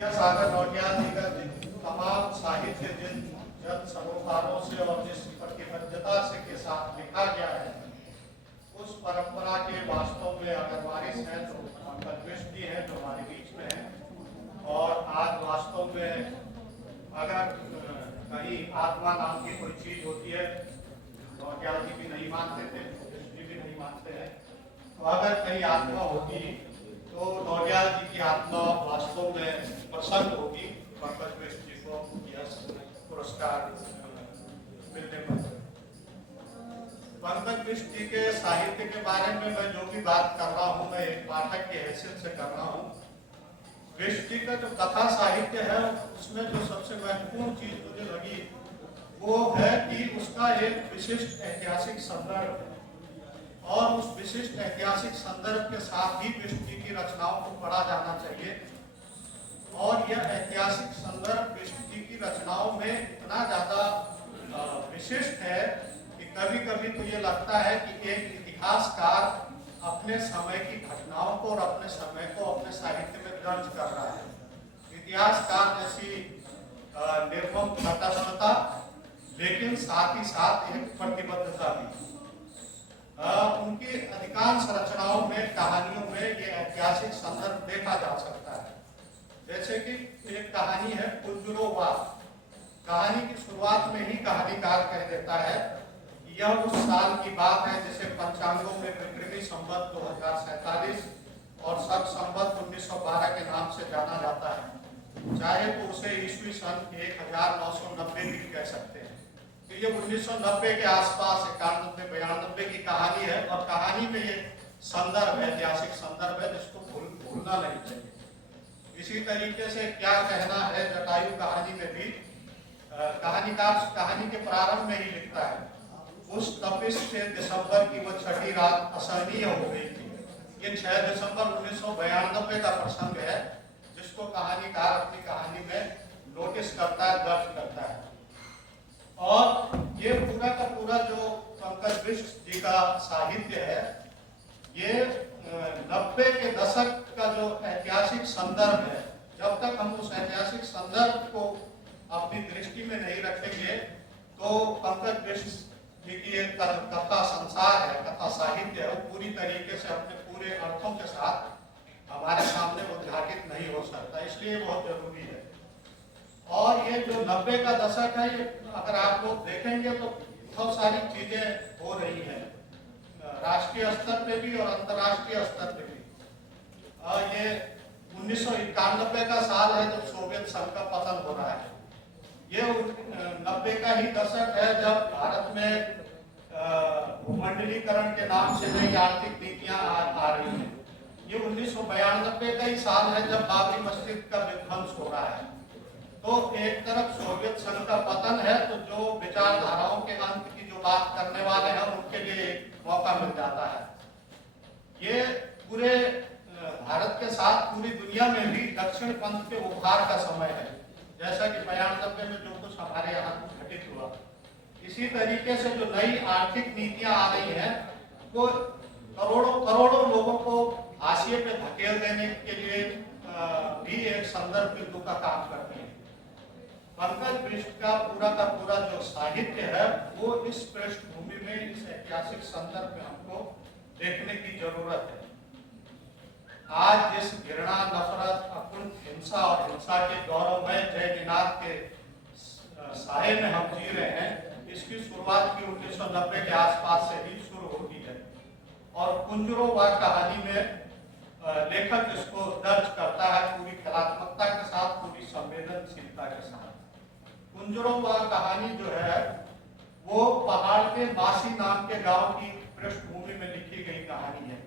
सागर नौटियाल जी का तमाम साहित्य जिन जन सरोकारों से और जिस प्रतिबद्धता से के साथ लिखा गया है, उस परंपरा के वास्तव में अगर वारिस हैं तो पंकज मिश्र जी हैं जो हमारे बीच में हैं। और आज वास्तव में अगर कहीं आत्मा नाम की कोई चीज होती है, नौटियाल जी भी नहीं मानते थे, मिश्र जी भी नहीं मानते हैं, तो अगर कहीं आत्मा होती तो नौटियाल जी की आत्मा वास्तव में प्रसन्न होगी पंकज मिश्र जी को यह पुरस्कार मिलने पर। पंकज मिश्र जी के साहित्य के बारे में मैं जो भी बात कर रहा हूँ, मैं एक पाठक की हैसियत से कर रहा हूँ। मिश्र जी का जो कथा साहित्य है उसमें जो सबसे महत्वपूर्ण चीज मुझे लगी वो है कि उसका एक विशिष्ट ऐतिहासिक संदर्भ है और उस विशिष्ट ऐतिहासिक संदर्भ के साथ ही मिश्र जी की रचनाओं को पढ़ा जाना चाहिए। और यह ऐतिहासिक संदर्भ मिश्र जी की रचनाओं में इतना ज्यादा विशिष्ट है कि कभी कभी तो ये लगता है कि एक इतिहासकार अपने समय की घटनाओं को और अपने समय को अपने साहित्य में दर्ज कर रहा है। इतिहासकार जैसी निर्मम तटस्थता, लेकिन साथ ही साथ एक प्रतिबद्धता भी। उनकी अधिकांश रचनाओं में, कहानियों में ये ऐतिहासिक संदर्भ देखा जा सकता है। जैसे कि एक कहानी है कुंजरो वार। कहानी की शुरुआत में ही कहानीकार कह देता है यह उस साल की बात है जिसे पंचांगों में विक्रमी संवत 2047 और सत संवत 1912 के नाम से जाना जाता है, चाहे तो उसे ईस्वी सन 1990 भी कह सकते हैं। तो ये 1990 के आसपास 91-92 की कहानी है और कहानी में ये संदर्भ, ऐतिहासिक संदर्भ है जिसको भूलना नहीं चाहिए। इसी तरीके से क्या कहना है जटायु कहानी में भी कहानीकार कहानी के प्रारंभ में ही लिखता है उस तपिश से दिसंबर की वो छठी रात असहनीय हो गई थी। ये 6 दिसंबर 1992 का प्रसंग है जिसको कहानीकार अपनी कहानी में नोटिस करता है, दर्ज करता है। और ये पूरा का पूरा जो पंकज मिश्र जी का साहित्य है, ये 90 के दशक का जो ऐतिहासिक संदर्भ है, जब तक हम उस ऐतिहासिक संदर्भ को अपनी दृष्टि में नहीं रखेंगे तो पंकज मिश्र जी की एक कथा संसार है, कथा साहित्य है, वो पूरी तरीके से अपने पूरे अर्थों के साथ हमारे सामने उद्घाटित नहीं हो सकता। इसलिए बहुत जरूरी है। और ये जो 90 का दशक है, ये अगर आप लोग देखेंगे तो बहुत सारी चीजें हो रही हैं राष्ट्रीय स्तर पे भी और अंतर्राष्ट्रीय स्तर पे भी। ये 1991 का साल है जब सोवियत संघ का पतन हो रहा है। ये 90 का ही दशक है जब भारत में भूमंडलीकरण के नाम से नई आर्थिक नीतियां आ रही हैं। ये 1992 का ही साल है जब बाबरी मस्जिद का विध्वंस हो रहा है। तो एक तरफ सोवियत संघ का पतन है तो जो विचारधाराओं के अंत की जो बात करने वाले हैं उनके लिए मौका मिल जाता है। ये पूरे भारत के साथ पूरी दुनिया में भी दक्षिण पंथ के उभार का समय है, जैसा कि 92 में जो कुछ हमारे यहाँ घटित हुआ। इसी तरीके से जो नई आर्थिक नीतियां आ रही हैं वो करोड़ों लोगों को हाशिए पे धकेल देने के लिए भी एक संदर्भ बिंदु का काम करती है। पंकज मिश्र का पूरा जो साहित्य है वो इस पृष्ठभूमि में, इस ऐतिहासिक संदर्भ में हमको देखने की जरूरत है। आज जिस घृणा, नफरत, अकुंठ हिंसा और हिंसा के गौरवमय जय निनाद के साये में हम जी रहे हैं, इसकी शुरुआत भी 1990 के आसपास से ही शुरू होती है। और कुंजरो वार कहानी में लेखक इसको दर्ज करता है पूरी कलात्मकता के साथ, पूरी संवेदनशीलता के साथ। कुंजरो वार कहानी जो है वो पहाड़ के मासी नाम के गांव की पृष्ठभूमि में लिखी गई कहानी है।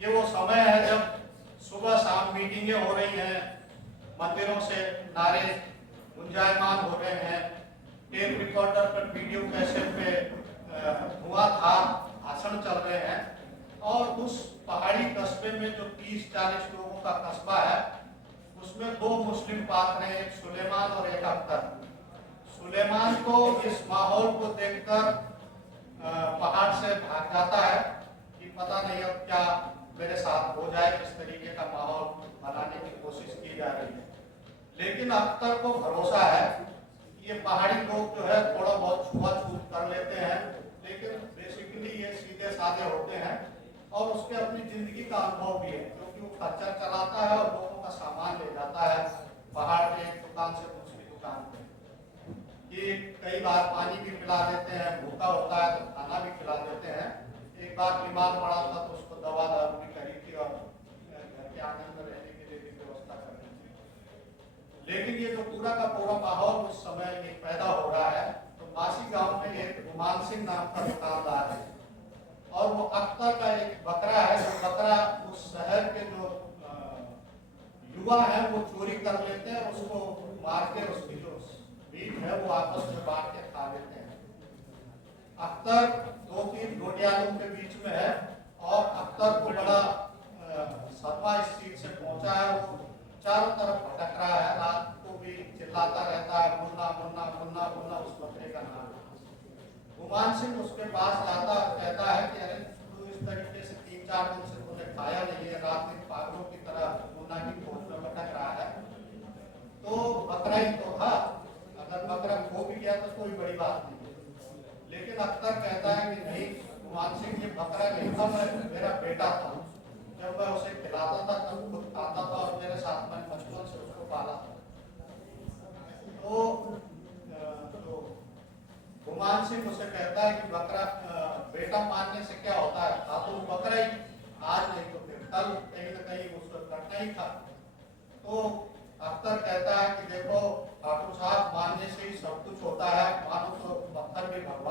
ये वो समय है जब सुबह शाम मीटिंगें हो रही हैं, मंदिरों से नारे गुंजायमान हो रहे हैं, टेप रिकॉर्डर पर, वीडियो कैसेट पे धुआंधार भाषण चल रहे हैं। और उस पहाड़ी कस्बे में जो 30-40 लोगों का कस्बा है उसमें 2 मुस्लिम पात्र हैं, एक सुलेमान और एक अख्तर। सुलेमान को इस माहौल को देखकर पहाड़ से भाग जाता है कि पता नहीं अब क्या मेरे साथ हो जाए, किस तरीके का माहौल बनाने की कोशिश की जा रही है। लेकिन अख्तर को भरोसा है कि ये पहाड़ी लोग जो है थोड़ा बहुत छुआछूत कर लेते हैं, लेकिन बेसिकली ये सीधे साधे होते हैं और उसके अपनी जिंदगी का अनुभव भी है, क्योंकि वो खच्चर चलाता है और लोगों का सामान ले जाता है पहाड़ पे एक दुकान से दूसरी दुकान पे। ये कई बार पानी भी पिला देते हैं, भूखा होता है तो खाना भी खिला देते हैं। एक बार बीमार पड़ा था तो उसको दवा दारू भी करी थी और घर के आंगन में रहने के लिए भी व्यवस्था करी थी। लेकिन ये जो पूरा का पूरा माहौल उस समय ये पैदा हो रहा है, तो मासी गांव में एक गुमान सिंह नाम का दुकानदार है और वो अख्तर का एक बकरा है, जो बकरा उस शहर के जो युवा है वो चोरी कर लेते हैं, उसको मार के उसकी जो मीट है वो आपस में बांट के खा लेते हैं। अख्तर 2-3 घोटियालों के बीच में है और अख्तर को बड़ा सदमा इस चीज से पहुंचा है। वो चारों तरफ भटक रहा है, रात को भी चिल्लाता रहता है, मुन्ना मुन्ना मुन्ना मुन्ना उस बकरे का नाम। गुमान सिंह उसके पास जाता कहता है कि अरे तू इस तरीके से 3-4 दिन से तूने खाया नहीं है, रात दिन पागलों की तरह मुन्ना की खोज में भटक रहा है, तो बकरा ही तो था, अगर बकरा खो भी गया तो कोई बड़ी बात नहीं। लेकिन अख्तर कहता है कि नहीं गुमान सिंह, ये बकरा नहीं था, मेरा बेटा था। जब मैं उसे खिलाता था तब खुद खाता था और मेरे साथ में बचपन से उसको पाला था। तो गुमान सिंह उसे कहता है कि बकरा बेटा मानने से क्या होता है, था तो बकरा ही, आज नहीं तो फिर कल कहीं ना कहीं उसको करना ही था। तो अख्तर कहता है कि देखो ठाकुर साहब, मानने से ही सब कुछ होता है, मानो तो पत्थर भी भगवान